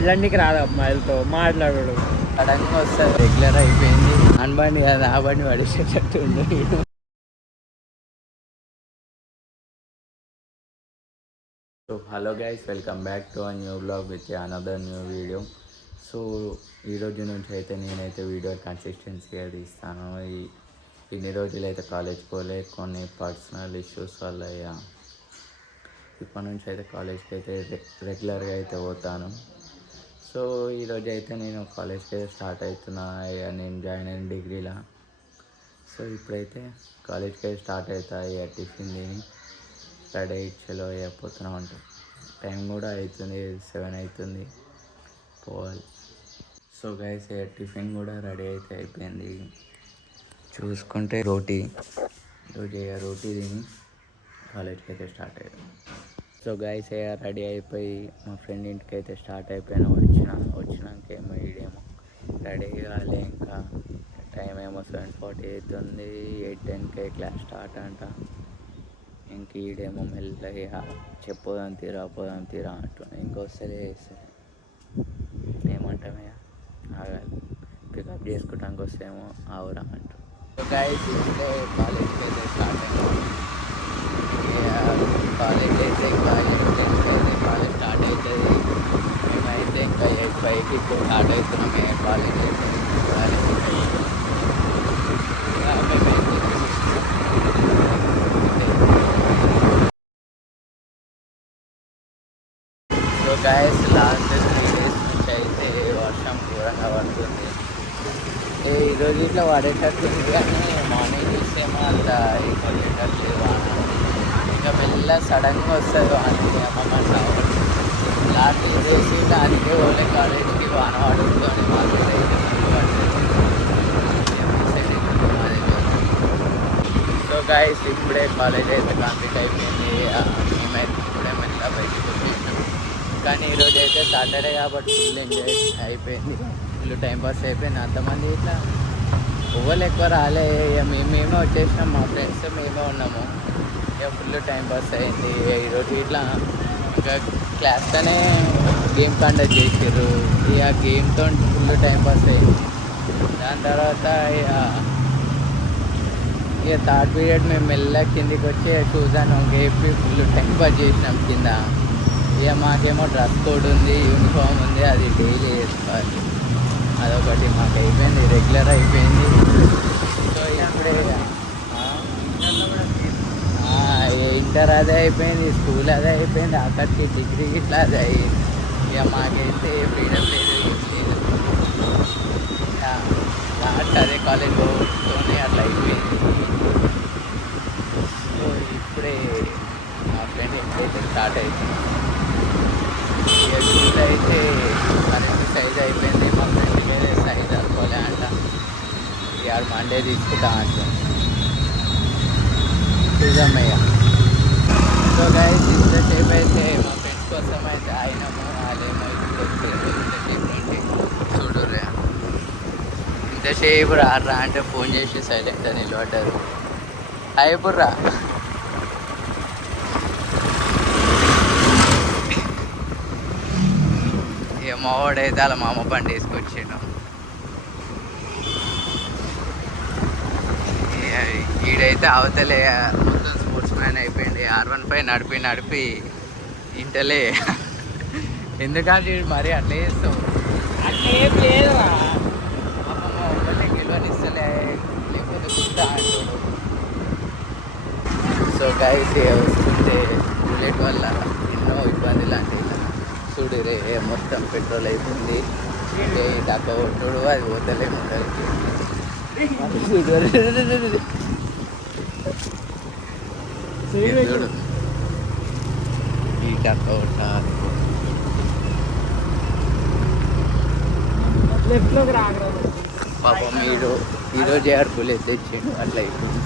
ఇలాంటికి రాదు అమ్మాయిలతో మాట్లాడడు. సడన్గా వస్తుంది, రెగ్యులర్ అయిపోయింది. అనబండి కాదు ఆ బండి పడేసేటట్టు ఉండదు. So hello guys, welcome back to a new blog with another new video. So ఈరోజు నుంచి అయితే నేనైతే వీడియో కన్సిస్టెన్సీగా తీస్తాను. ఇన్ని రోజులైతే కాలేజ్ పోలే, కొన్ని పర్సనల్ ఇష్యూస్ వల్ల ఇప్పటి నుంచి అయితే కాలేజ్కి అయితే రెగ్యులర్గా అయితే పోతాను. సో ఈరోజు అయితే నేను కాలేజ్కి అయితే స్టార్ట్ అవుతున్నా. నేను జాయిన్ అయిన డిగ్రీలా. సో ఇప్పుడైతే కాలేజ్కి అయితే స్టార్ట్ అవుతా. టిఫిన్ తిని రెడీ ఇచ్చేలో అయిపోతూనే ఉంటాం. టైం కూడా అవుతుంది, 7 అవుతుంది, పోవాలి. సో గైస్ టిఫిన్ కూడా రెడీ అయితే అయిపోయింది. చూసుకుంటే రోటీ తిని కాలేజ్కి అయితే స్టార్ట్ అయ్యాం. సో గైస్ రెడీ అయిపోయి మా ఫ్రెండ్ ఇంటికి అయితే స్టార్ట్ అయిపోయాను. వచ్చినాక ఏమో ఈడేమో రెడీ కాలే, ఇంకా టైం ఏమో 7:40 అవుతుంది. 8:10కి క్లాస్ స్టార్ట్ అంట. ఇంక ఈడేమో మెల్లగా పోదాం తీరా అంటున్నా. ఇంకొస్తలే ఏమంటామే ఆగాలి, పికప్ చేసుకుంటానికి వస్తేమో ఆవురా అంటూ. గైస్ ఇప్పుడే కాలేజ్కి అయితే స్టార్ట్ అయ్యాము. కాలేజ్ అయితే ఇంకా 8:10కి అయితే కాలేజ్ స్టార్ట్ అవుతుంది. మేమైతే ఇంకా 8:05కి ఇప్పుడు స్టార్ట్ అవుతున్నామే కాలేజ్ అయితే. సో గైస్ లాస్ట్ 3 days నుంచి అయితే వర్షం ఘోరంగా పడుతుంది. ఈరోజు ఇట్లా పడేటట్టుంది, కానీ మార్నింగ్ చూస్తేమో అంత పడేటట్లేదు వాన. ఇంకా మెల్ల సడన్గా వస్తుంది వాన. అమ్మమ్మ సాగు లాస్ట్ 3 days ఇట్లా అందుకే ఓలే కాలేజ్కి వాన పడుతుంది. మా సైడ్ అయితే సో గైస్ ఇప్పుడే కాలేజ్ అయితే కంప్లీట్ అయిపోయింది. మేమైతే ఇప్పుడే మెల్లగా బయటకు వచ్చేసాం. కానీ ఈరోజు అయితే సాటర్డే కాబట్టి ఫుల్ ఎంజాయ్ అయిపోయింది, ఫుల్ టైంపాస్ అయిపోయింది. అంతమంది ఇట్లా పువ్వులు ఎక్కువ రాలే. మేమే వచ్చేసినాం, మా ఫ్రెండ్స్ మేమే ఉన్నాము. ఇక ఫుల్ టైంపాస్ అయింది. ఈరోజు ఇట్లా ఇంకా క్లాస్తోనే గేమ్ కండక్ట్ చేసారు. ఇక గేమ్తో ఫుల్ టైంపాస్ అయింది. దాని తర్వాత ఇక థర్డ్ పీరియడ్ మేము మెల్ల కిందికి వచ్చి చూసాను చెప్పి ఫుల్ టైంపాస్ చేసినాం కింద. ఇక మాకేమో డ్రెస్ కోడ్ ఉంది, యూనిఫామ్ ఉంది, అది డైలీ వేసుకోవాలి. అదొకటి మాకు అయిపోయింది, రెగ్యులర్ అయిపోయింది. సో ఇప్పుడే ఇంటర్ అదే అయిపోయింది, స్కూల్ అదే అయిపోయింది, అక్కడికి డిగ్రీ ఇట్లా అదే అయ్యింది. ఇక మాకైతే ఫ్రీడమ్ లేదు. లాస్ట్ అదే కాలేజ్ పోతూనే అట్లా అయిపోయింది. సో ఇప్పుడే మా ఫ్రెండ్ ఎప్పుడైతే స్టార్ట్ అవుతుంది. ఇక షూస్ అయితే కరెక్ట్ సైజ్ అయిపోయింది. మా ఫ్రెండ్ వేరే సైజ్ అనుకోలే అంట. ఇక మండే తీసుకుంటా అంటాం. చూద్దామయ్య. సో గైస్ ఇంతసేపు అయితే మా ఫ్రెండ్స్ కోసం అయితే అయినాము. వాళ్ళేమో ఇప్పుడు వచ్చారు. ఇంతసేపు ఏంటి చూడుర్రా, ఇంతసేపు రారా అంటే ఫోన్ చేసి సైలెంట్ అని నిలబడ్డారు. అయిపోర్రా. మా వాడైతే అలా మా అమ్మ బండి వేసుకొచ్చాడు. ఈడైతే అవతలే మొత్తం స్పోర్ట్స్ మ్యాన్ అయిపోయింది. R15 నడిపి ఇంటలే. ఎందుకంటే మరీ అట్లా చేస్తావు, అట్లా ఏం లేదురా. అమ్మమ్మ ఒకటే గెలవనిస్తలే, లేకపోతే గుర్తా అంటాడు. సో గైస్ వస్తుంటే బుల్లెట్ వల్ల ఎన్నో ఇబ్బంది లాంటివి. చూడు రే, మొత్తం పెట్రోల్ అయిపోయింది. డబ్బా కొట్టుడు అది పోతలే మొదలకి. చూడు ఈ డబ్బా కొట్టాలి. పాపం ఈరోజు బుల్లెట్ తెచ్చిండు, అట్లా అయిపోయింది.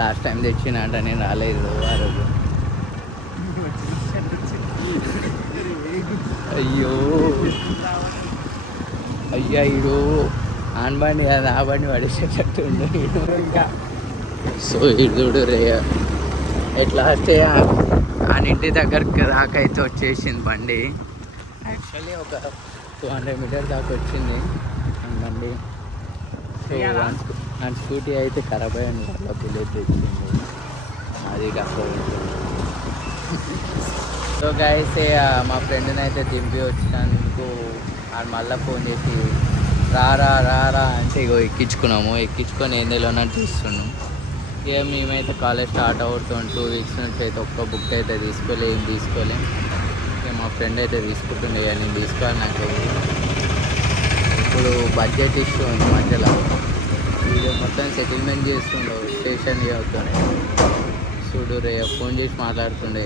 లాస్ట్ టైం తెచ్చిన అంట, నేను రాలేదు ఆ రోజు. అయ్యా ఈడు ఆనబండి కాదు ఆ బండి పడేసేటట్టు ఉండదు ఇంకా. సో ఇడు చూడు రే, ఎట్లా వస్తే ఆ ఇంటి దగ్గరికి రాకైతే వచ్చేసింది బండి. యాక్చువల్లీ ఒక 200 మీటర్ దాకా వచ్చింది బండి. సో అండ్ స్కూటీ అయితే ఖరాబ్ అయ్యింది, అట్లా బుల్లెట్ తెచ్చింది అది కాకపోతే. సో గైస్ మా ఫ్రెండ్ని అయితే దింపి వచ్చినందుకు ఆయన మళ్ళీ ఫోన్ చేసి రారా అంటే ఇగో ఎక్కించుకొని ఏందేలోనే చూస్తున్నాం. ఇక మేమైతే కాలేజ్ స్టార్ట్ అవుతుంది 2 వీక్స్ నుంచి అయితే ఒక్క బుక్ అయితే తీసుకోలేం. ఇక మా ఫ్రెండ్ అయితే తీసుకుంటుండే, నేను తీసుకోవాలి. నాకు ఇప్పుడు బడ్జెట్ ఇష్యూ ఉంది మధ్యలో, ఇది మొత్తం సెటిల్మెంట్ చేస్తుండవు స్టేషన్ అవుతుండే. చూడు రే ఫోన్ చేసి మాట్లాడుతుండే,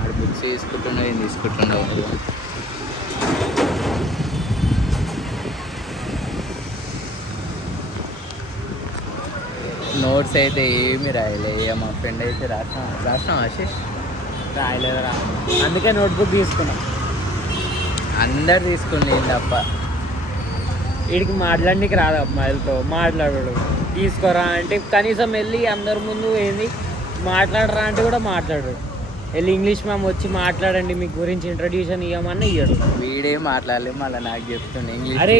ఆడు బుక్స్ తీసుకుంటుండే ఏం తీసుకుంటుండవు. నోట్స్ అయితే ఏమి రాయలే. ఇక మా ఫ్రెండ్ అయితే రాష్ట్రం ఆశీష్ రాయలేదురా, అందుకే నోట్బుక్ తీసుకున్నా. అందరు తీసుకుని తప్ప వీడికి మాట్లాడడానికి రాదు, అమ్మాయిలతో మాట్లాడాడు. తీసుకోరా అంటే కనీసం వెళ్ళి అందరి ముందు ఏంది మాట్లాడరా అంటే కూడా మాట్లాడు. వెళ్ళి ఇంగ్లీష్ మ్యామ్ వచ్చి మాట్లాడండి, మీ గురించి ఇంట్రడ్యూషన్ ఇవ్వమని ఇయ్యాడు. వీడే మాట్లాడలేదు, మళ్ళీ నాకు చెప్తుండే ఇంగ్లీష్. అరే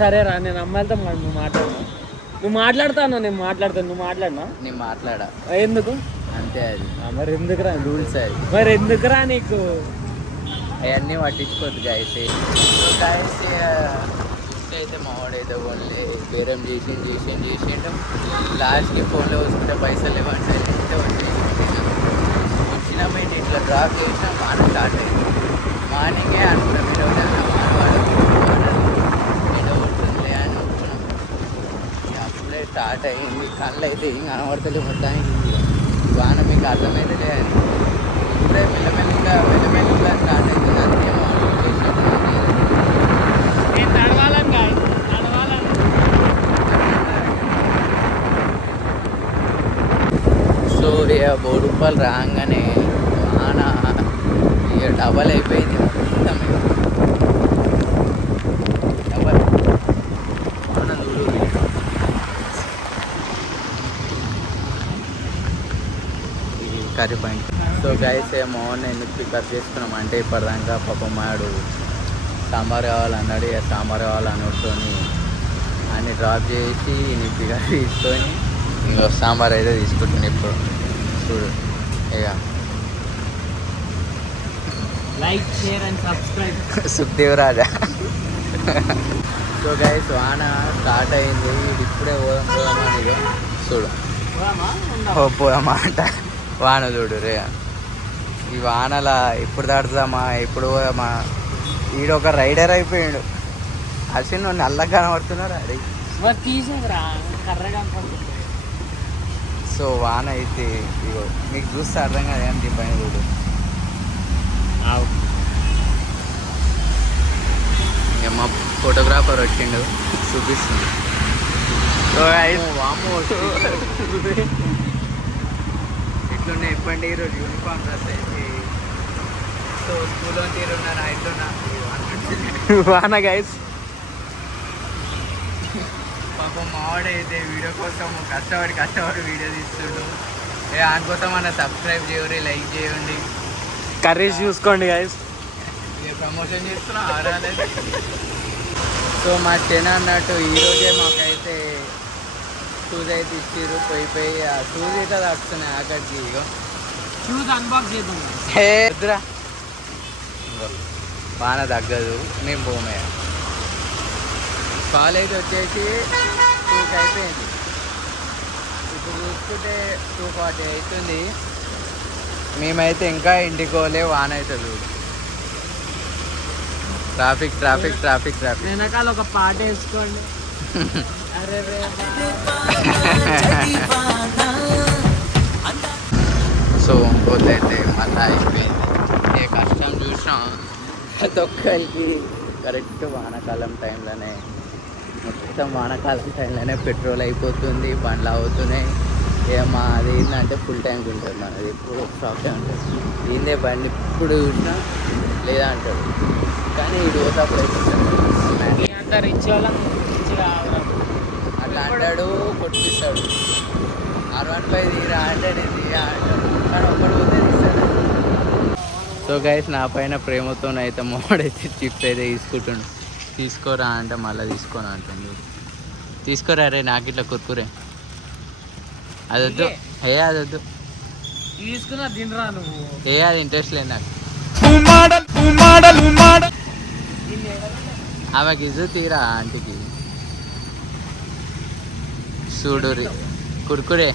సరేరా, నేను అమ్మాయిలతో నువ్వు మాట్లాడతాను, నేను మాట్లాడతాను, నువ్వు మాట్లాడినా నేను మాట్లాడా ఎందుకు అంతే. అది మరి ఎందుకురా రూల్స్, అది మరి ఎందుకురా నీకు అవన్నీ పట్టించుకోవద్దు. గాయస్ అయితే మావాడైతే ఓన్లీ బేరం చేసిండు. లాస్ట్కి ఫోన్లో వస్తుంటే పైసలు ఇవ్వండి అయితే వచ్చినామైతే ఇట్లా డ్రాప్ చేసినా వాన స్టార్ట్ అయింది. మార్నింగే అనుకున్నాం మీరు ఏదో ఉంటుందిలే అని అనుకున్నాం. అప్పుడే స్టార్ట్ అయ్యింది, కళ్ళు అయితే ఏం కనబడతలే మొత్తానికి. వాన మీకు అర్థమైతే అని ఇప్పుడే మెల్లమెల్లగా స్టార్ట్ అవుతుంది. అంతే సో ఇక 3 రూపాయలు రాగానే వాన ఇక డబల్ అయిపోయింది మొత్తం. డబల్ వాన curry point. So guys morning ఎందుకు పికప్ చేసుకున్నాం అంటే ఇప్పటిదాకా పాపం మాడు సాంబార్ కావాలన్నాడు. ఇక సాంబార్ కావాలనుకొని అన్ని డ్రాప్ చేసి నీ పికప్ తీసుకొని ఇంకో సాంబార్ అయితే తీసుకుంటున్నాను ఇప్పుడు. చూడు ఇక like share and subscribe Sukhdev Raja. So guys వాన స్టార్ట్ అయింది, ఇప్పుడే పోదామని ఇక చూడు పోదామా అంట. వాన చూడు రే, ఈ వానలా ఎప్పుడు దాటుదామా ఎప్పుడు పోదామా. ఈడొక రైడర్ అయిపోయాడు. అసలు నువ్వు నల్లగా కనబడుతున్నారా అరే. తీసేదిరా కర్రగా. సో వాన అయితే ఇగో మీకు చూస్తే అర్థం కాదు ఏంటి పైన చూడు. ఇక మా ఫోటోగ్రాఫర్ వచ్చిండు చూపిస్తుంది. ఇట్లున్నా ఇప్పండి ఈరోజు యూనిఫామ్ డ్రెస్ అయితే. సో స్కూల్లో తీరున్నా ఇట్లున్నా వాన గైస్. పాపం మావాడైతే వీడియో కోసం కష్టపడి వీడియో తీస్తుండు. దానికోసం మన సబ్స్క్రైబ్ చేయండి, లైక్ చేయండి, కర్రీస్ చూసుకోండి గైస్. ఇక ప్రమోషన్ చేస్తున్నా ఆరాలేదు. సో మా చెన్న అన్నట్టు ఈరోజే మాకైతే షూస్ అయితే ఇచ్చిర్రు. పోయి ఆ షూస్ అయితే వస్తున్నాయి అక్కడికి. ఇగో షూస్ అన్బాక్స్ చేద్దాం. వద్దురా, బాగా తగ్గదు, మేము పోమే. కాలేజ్ వచ్చేసి 2కి అయిపోయింది. ఇప్పుడు చూసుకుంటే 2:40 అవుతుంది. మేమైతే ఇంకా ఇంటికి పోలే, వాన అవుతుంది. ట్రాఫిక్ వెనకాల ఒక పాట వేసుకోండి. అరే సో ఇంకోటి అయితే మళ్ళీ అయిపోయింది. ఏ కష్టం చూసినా ప్రతి ఒక్కరికి కరెక్ట్ వానాకాలం టైంలోనే, మొత్తం వానాకాలం టైంలోనే పెట్రోల్ అయిపోతుంది, బండ్లు అవుతున్నాయి. ఏమా అది ఏంటంటే ఫుల్ ట్యాంక్ ఉంటుంది మనది, ఎప్పుడు స్టాకే ఉంటుంది. ఏందే బండి ఇప్పుడు చూసినా లేదా అంటాడు, కానీ ఈ రోజు అప్పుడు అయిపోతుంది. అంత రిచ్ వాళ్ళం అట్లా అంటాడు, కొట్టిస్తాడు. R15 తీరా అంటే నేను తీరా అంటాడు, కానీ ఒక్కడు పోతే తీస్తాడు. సో గైస్ నా పైన ప్రేమతోనైతే మావాడైతే చిప్స్ అయితే తీసుకుంటుండు. తీసుకోరా అంటే మళ్ళీ తీసుకోరా అంటుండు. తీసుకోరా రే నాకు ఇట్లా కుర్కురే. అదొద్దు అదొద్దు తీసుకున్నా తినరా నువ్వు. అది ఇంట్రెస్ట్ లేదు నాకు. ఆమెకి ఇజ్జు తీరా ఆంటీకి. చూడు కుర్కురే